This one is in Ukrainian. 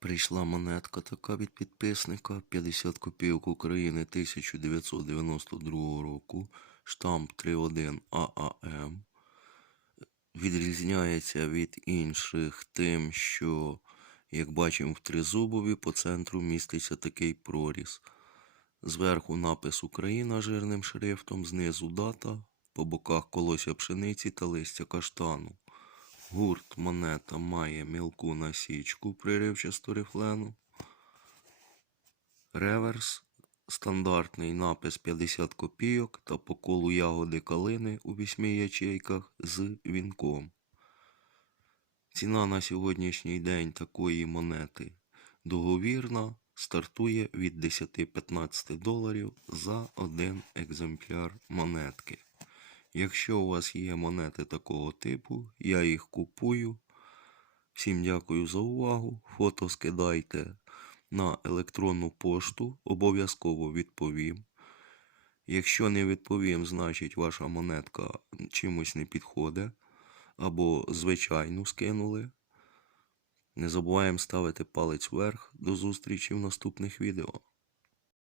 Прийшла монетка така від підписника 50 копійок України 1992 року, штамп 31 ААМ. Відрізняється від інших тим, що, як бачимо в тризубові, по центру міститься такий проріз. Зверху напис Україна жирним шрифтом, знизу дата, по боках колося пшениці та листя каштану. Гурт монета має мілку насічку приривчасту рифлену. Реверс стандартний напис 50 копійок та по колу ягоди калини у вісьми ячейках з вінком. Ціна на сьогоднішній день такої монети договірна стартує від 10-15 доларів за один екземпляр монетки. Якщо у вас є монети такого типу, я їх купую. Всім дякую за увагу. Фото скидайте на електронну пошту, обов'язково відповім. Якщо не відповім, значить ваша монетка чимось не підходить або звичайну скинули. Не забуваємо ставити палець вверх. До зустрічі в наступних відео.